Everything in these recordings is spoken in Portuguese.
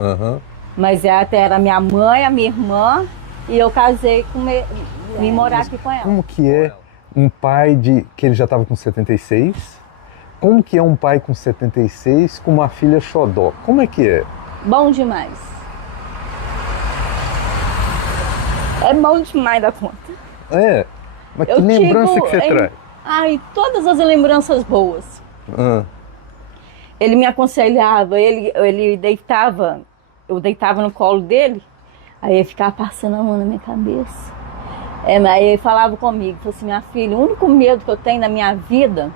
Aham. Mas até era minha mãe, a minha irmã, e eu casei vim morar aqui com ela. Como que é um pai que ele já estava com 76? Como que é um pai com 76 com uma filha xodó? Como é que é? Bom demais. É bom demais da conta. É, mas que Eu lembrança digo, que você traz? Ai, todas as lembranças boas. Ah, Ele me aconselhava, ele deitava, eu deitava no colo dele, aí ele ficava passando a mão na minha cabeça. Aí ele falava comigo, falou assim, minha filha, o único medo que eu tenho na minha vida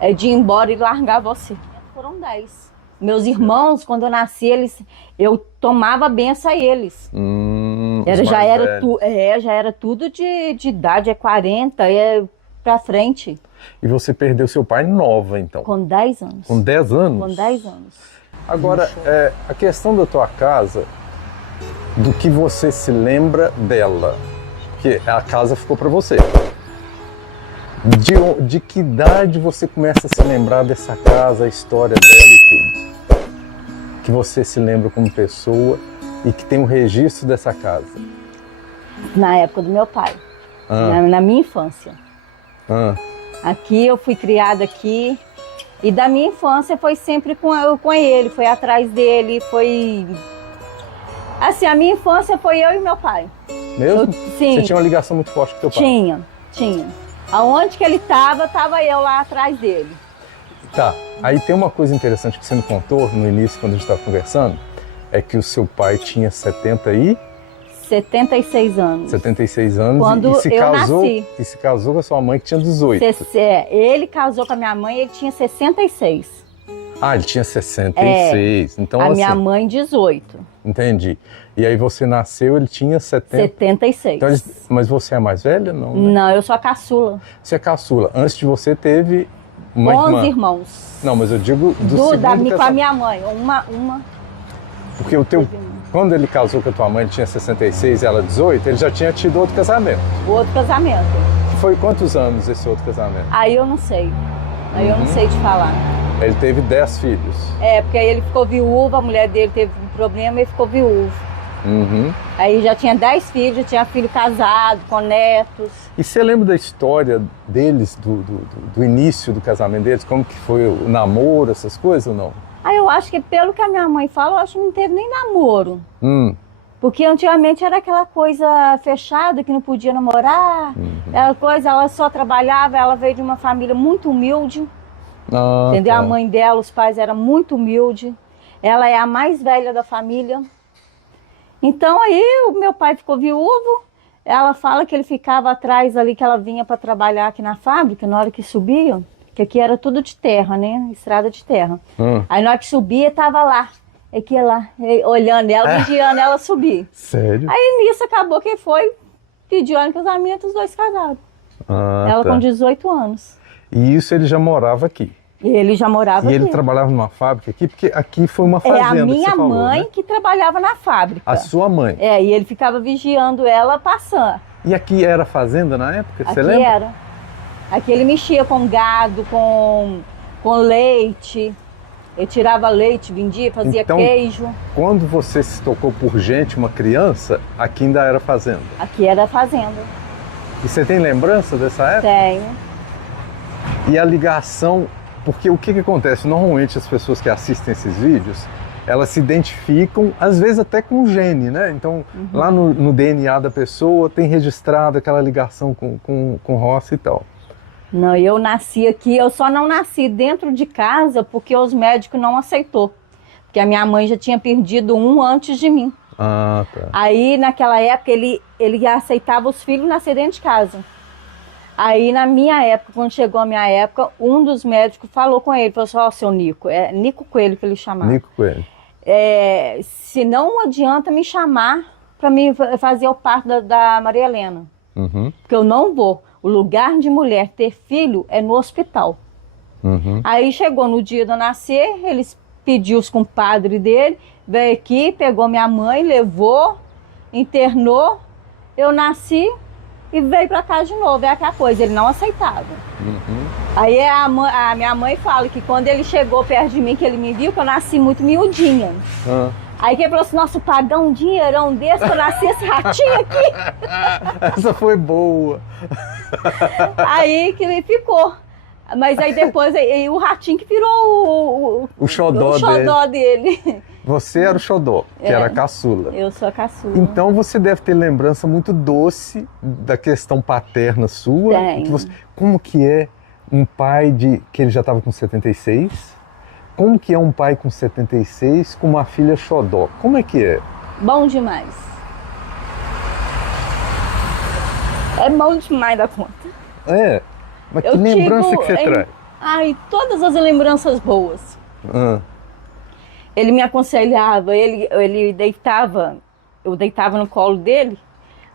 é de ir embora e largar você. Foram 10. Meus irmãos, quando eu nasci, eu tomava benção a eles. Já era tudo de idade, é 40, pra frente. e você perdeu seu pai nova, então? Com 10 anos. Com 10 anos? Com 10 anos. Agora, a questão da tua casa, do que você se lembra dela, porque a casa ficou para você. De que idade você começa a se lembrar dessa casa, a história dela e tudo? Que você se lembra como pessoa e que tem um registro dessa casa? Na época do meu pai, na minha infância. Aqui eu fui criada aqui e da minha infância foi sempre com ele, foi atrás dele, foi... Assim, a minha infância foi eu e meu pai. Mesmo? Sim. Você tinha uma ligação muito forte com teu pai? Tinha. Aonde que ele tava eu lá atrás dele. Tá, aí tem uma coisa interessante que você me contou no início, quando a gente estava conversando, é que o seu pai tinha 76 anos. 76 anos Quando e se eu casou, nasci. E se casou com a sua mãe que tinha 18. Ele casou com a minha mãe, ele tinha 66. Ah, ele tinha 66. Então, a assim, minha mãe 18. Entendi. E aí você nasceu, ele tinha 76. Então, mas você é mais velha? Não, né? Não, eu sou a caçula. Você é caçula. Antes de você teve uma 11 irmã. irmãos. Não, mas eu digo do segundo casamento. Com a minha mãe. Uma. Porque quando ele casou com a tua mãe, ele tinha 66 e ela 18, ele já tinha tido outro casamento. Outro casamento. Que foi quantos anos esse outro casamento? Aí eu não sei. Aí eu não sei te falar. Ele teve 10 filhos. Porque aí ele ficou viúvo, a mulher dele teve um problema e ficou viúvo. Aí já tinha 10 filhos, já tinha filho casado, com netos. E você lembra da história deles, do início do casamento deles? Como que foi o namoro, essas coisas ou não? Aí eu acho que pelo que a minha mãe fala, eu acho que não teve nem namoro. Porque antigamente era aquela coisa fechada, que não podia namorar. Ela só trabalhava, ela veio de uma família muito humilde. Entendeu? Tá. A mãe dela, os pais eram muito humildes. Ela é a mais velha da família. Então aí o meu pai ficou viúvo. Ela fala que ele ficava atrás ali, que ela vinha para trabalhar aqui na fábrica, na hora que subia, que aqui era tudo de terra, né? Estrada de terra. Aí na hora que subia, tava lá. Aqui lá, olhando ela, vigiando ela subir. Sério? Aí nisso acabou que foi, pediu ela em casamento, os dois casados. Ela com 18 anos. E isso ele já morava aqui? Ele já morava aqui. E ele trabalhava numa fábrica aqui? Porque aqui foi uma fazenda. É a minha que você falou, mãe, né? que trabalhava na fábrica. A sua mãe? E ele ficava vigiando ela passando. E aqui era fazenda na época? Você Aqui lembra? era. Aqui ele mexia com gado, com leite. Ele tirava leite, vendia, fazia Então, queijo. Quando você se tocou por gente, uma criança, aqui ainda era fazenda? Aqui era fazenda. E você tem lembrança dessa época? Tenho. E a ligação, porque o que acontece? Normalmente as pessoas que assistem esses vídeos, elas se identificam, às vezes até com o gene, né? Então, lá no DNA da pessoa tem registrado aquela ligação com roça e tal. Não, eu nasci aqui, eu só não nasci dentro de casa porque os médicos não aceitou. Porque a minha mãe já tinha perdido um antes de mim. Ah, tá. Aí naquela época ele aceitava os filhos nascer dentro de casa. Aí na minha época, quando chegou a minha época, um dos médicos falou com ele, falou assim, ó, seu Nico, é Nico Coelho que ele chamava. Nico Coelho. Se não adianta me chamar para me fazer o parto da Maria Helena. Porque eu não vou. O lugar de mulher ter filho é no hospital. Aí chegou no dia de eu nascer, eles pediu os compadres dele, veio aqui, pegou minha mãe, levou, internou, eu nasci e veio para cá de novo. É aquela coisa, ele não aceitava. Aí a minha mãe fala que quando ele chegou perto de mim, que ele me viu, que eu nasci muito miudinha. Aí que ele falou assim, nossa, pagar um dinheirão desse pra nascer esse ratinho aqui. Essa foi boa. Aí que ele ficou. Mas aí depois aí, o ratinho que virou o xodó dele. Você era o xodó, que era a caçula. Eu sou a caçula. Então você deve ter lembrança muito doce da questão paterna sua. Tenho. Como que é um pai que ele já estava com 76? Como que é um pai com 76 com uma filha xodó? Como é que é? Bom demais. É bom demais da conta. É, mas que lembrança que você traz? Ai, todas as lembranças boas. Ele me aconselhava, ele deitava, eu deitava no colo dele,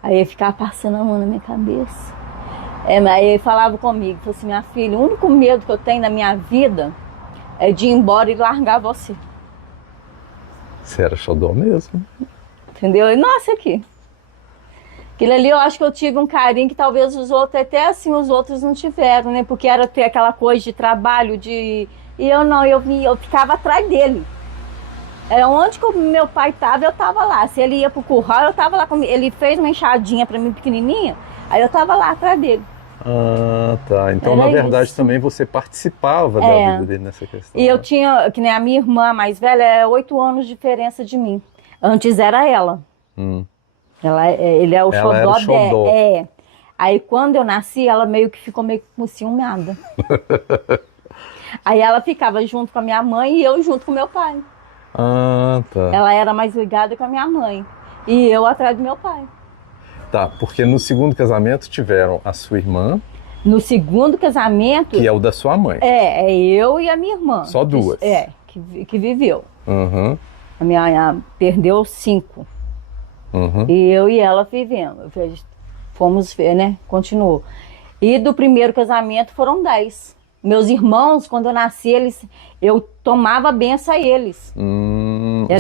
aí ele ficava passando a mão na minha cabeça. Aí ele falava comigo, falou assim, minha filha, o único medo que eu tenho na minha vida é de ir embora e largar você. Você era xodó mesmo? Entendeu? E nossa, aqui. Aquilo ali eu acho que eu tive um carinho que talvez os outros, até assim, os outros não tiveram, né? Porque era ter aquela coisa de trabalho, E eu não, eu ficava atrás dele. Onde que o meu pai estava, eu estava lá. Se ele ia pro curral, eu estava lá comigo. Ele fez uma enxadinha para mim pequenininha, aí eu estava lá atrás dele. Ah, tá. Então, na verdade, também você participava da vida dele nessa questão. E eu tinha, que nem a minha irmã mais velha, é 8 anos de diferença de mim. Antes era ela. Ele é o xodó dela. Aí quando eu nasci, ela meio que ficou meio com ciumada. Aí ela ficava junto com a minha mãe e eu junto com meu pai. Ah, tá. Ela era mais ligada com a minha mãe. E eu atrás do meu pai. Tá, porque no segundo casamento tiveram a sua irmã. No segundo casamento... Que é o da sua mãe. É eu e a minha irmã. Só duas. Que viveu. A minha perdeu 5. E eu e ela vivemos. Fomos ver, né? Continuou. E do primeiro casamento foram 10. Meus irmãos, quando eu nasci, eu tomava benção a eles.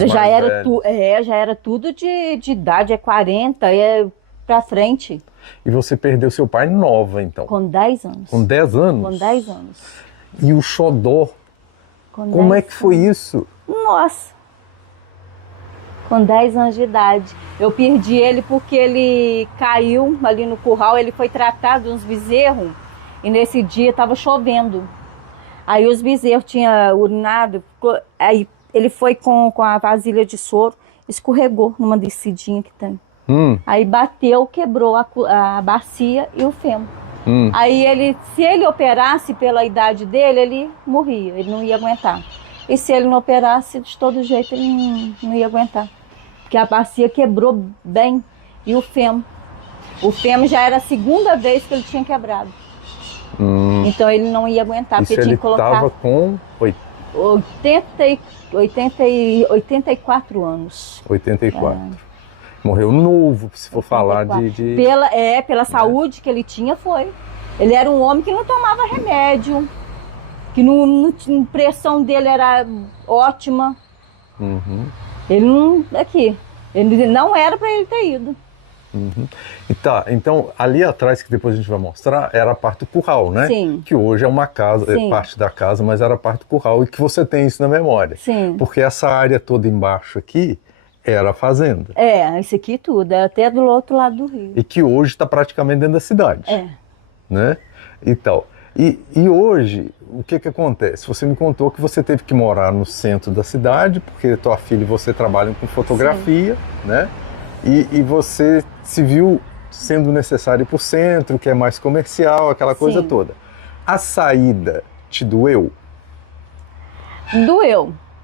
Já era tudo de idade, 40, pra frente. E você perdeu seu pai nova, então? Com 10 anos. Com 10 anos? Com 10 anos. E o xodó? Como é que foi isso? Nossa! Com 10 anos de idade. Eu perdi ele porque ele caiu ali no curral, ele foi tratado de uns bezerros e nesse dia estava chovendo. Aí os bezerros tinham urinado, aí ele foi com a vasilha de soro, escorregou numa descidinha que tem. Aí bateu, quebrou a bacia e o fêmur. Aí se ele operasse pela idade dele, ele morria, ele não ia aguentar. E se ele não operasse, de todo jeito, ele não ia aguentar. Porque a bacia quebrou bem. E o fêmur já era a segunda vez que ele tinha quebrado. Então ele não ia aguentar, porque tinha que colocar... Ele estava com 84 anos. 84. Morreu novo, se for 84. Falar de... Pela saúde que ele tinha, foi. Ele era um homem que não tomava remédio, que a pressão dele era ótima. Ele não era para ele ter ido. E tá, então ali atrás, que depois a gente vai mostrar, era a parte do curral, né? Sim. Que hoje é uma casa, é parte da casa, mas era a parte do curral, e que você tem isso na memória. Sim. Porque essa área toda embaixo aqui era a fazenda. Isso aqui tudo, é até do outro lado do rio. E que hoje está praticamente dentro da cidade. Né? E tal. E hoje, o que acontece? Você me contou que você teve que morar no centro da cidade, porque tua filha e você trabalham com fotografia, né? E você se viu sendo necessário ir para o centro, que é mais comercial, aquela coisa toda. A saída te doeu?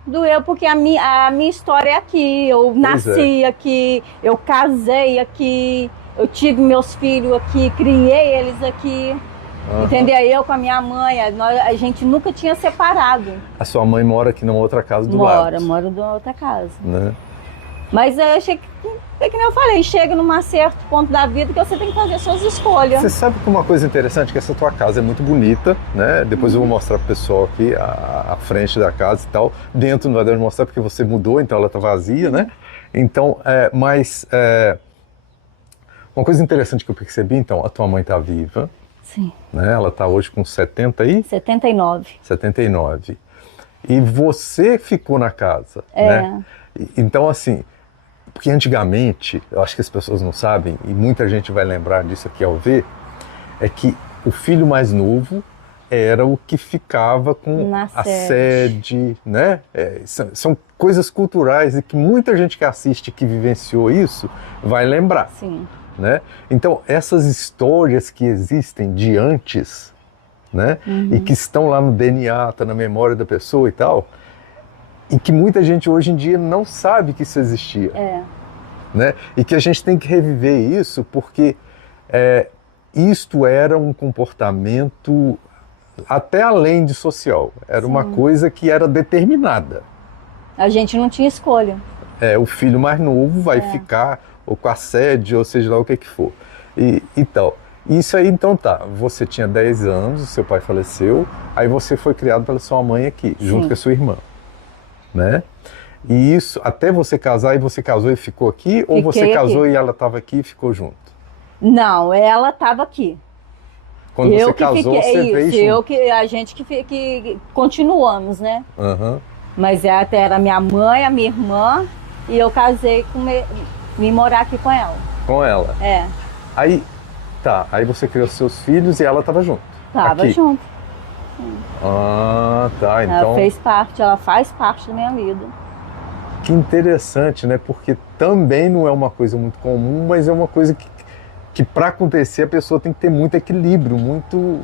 Doeu porque a minha história é aqui. Eu nasci aqui, eu casei aqui, eu tive meus filhos aqui, criei eles aqui. Entendeu? Eu com a minha mãe, a gente nunca tinha separado. A sua mãe mora aqui numa outra casa do lado? Mora numa outra casa. Né? Mas eu achei que nem eu falei, chega num certo ponto da vida que você tem que fazer suas escolhas. Você sabe que uma coisa interessante, que essa tua casa é muito bonita, né? Depois eu vou mostrar pro pessoal aqui a frente da casa e tal. Dentro não vai dar de mostrar porque você mudou, então ela tá vazia, né? Então, uma coisa interessante que eu percebi, então, a tua mãe tá viva. Sim. Né? Ela tá hoje com 79. 79. E você ficou na casa, né? Então, assim, porque antigamente, eu acho que as pessoas não sabem, e muita gente vai lembrar disso aqui ao ver, é que o filho mais novo era o que ficava com a sede, né? São coisas culturais e que muita gente que assiste, que vivenciou isso, vai lembrar. Sim. Né? Então, essas histórias que existem de antes, né? E que estão lá no DNA, tá na memória da pessoa e tal, e que muita gente hoje em dia não sabe que isso existia. Né? E que a gente tem que reviver isso porque isto era um comportamento até além de social. Era uma coisa que era determinada. A gente não tinha escolha. O filho mais novo vai ficar ou com a sede, ou seja lá o que for. E tal. Isso aí, então tá, você tinha 10 anos, o seu pai faleceu, aí você foi criado pela sua mãe aqui, junto com a sua irmã, né? E isso, até você casar, e você casou e ficou aqui, ou você casou e ela estava aqui e ficou junto? Não, ela estava aqui. Quando você casou, você veio junto? A gente que continuamos, né? Uhum. Mas até era minha mãe, a minha irmã, e eu casei vim morar aqui com ela. Com ela? Aí, tá, aí você criou seus filhos e ela estava junto? Tava junto. Ah, tá, então... Ela faz parte da minha vida. Que interessante, né? Porque também não é uma coisa muito comum, mas é uma coisa que para acontecer a pessoa tem que ter muito equilíbrio, muito...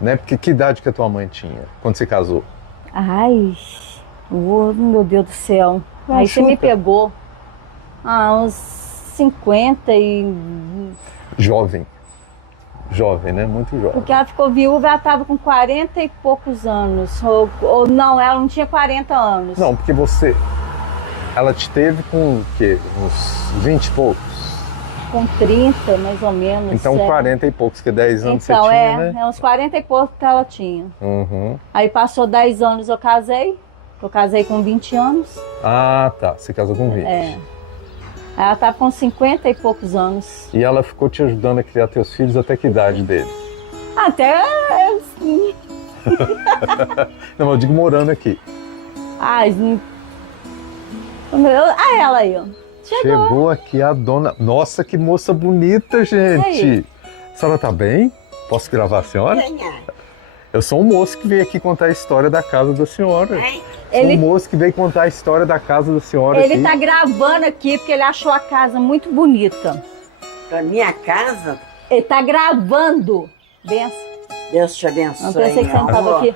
né? Porque que idade que a tua mãe tinha quando você casou? Ai, meu Deus do céu. Aí você me pegou. Uns 50 e... Jovem, né? Muito jovem. Porque ela ficou viúva, ela estava com 40 e poucos anos. Ou não, ela não tinha 40 anos. Não, porque ela te teve com o quê? Uns 20 e poucos? Com 30, mais ou menos. Então 40 e poucos, que 10 anos então, você tinha, né? Uns 40 e poucos que ela tinha. Aí passou 10 anos eu casei. Eu casei com 20 anos. Ah, tá. Você casou com 20. Ela estava com 50 e poucos anos. E ela ficou te ajudando a criar teus filhos até que idade dele? Até assim. Não, eu digo morando aqui. Ela aí, ó. Chegou aqui a dona... Nossa, que moça bonita, gente! A senhora tá bem? Posso gravar a senhora? Eu sou um moço que veio aqui contar a história da casa da senhora. Sou um moço que veio contar a história da casa da senhora. Ele tá gravando aqui porque ele achou a casa muito bonita. Pra minha casa? Ele tá gravando. Benção. Deus te abençoe. Não pensei que você não tava aqui.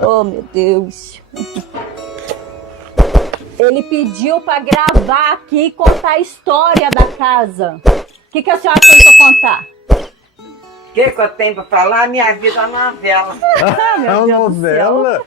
Oh, meu Deus. Ele pediu para gravar aqui e contar a história da casa. O que a senhora tem para contar? O que eu tenho para falar? Minha vida é uma novela. É uma novela?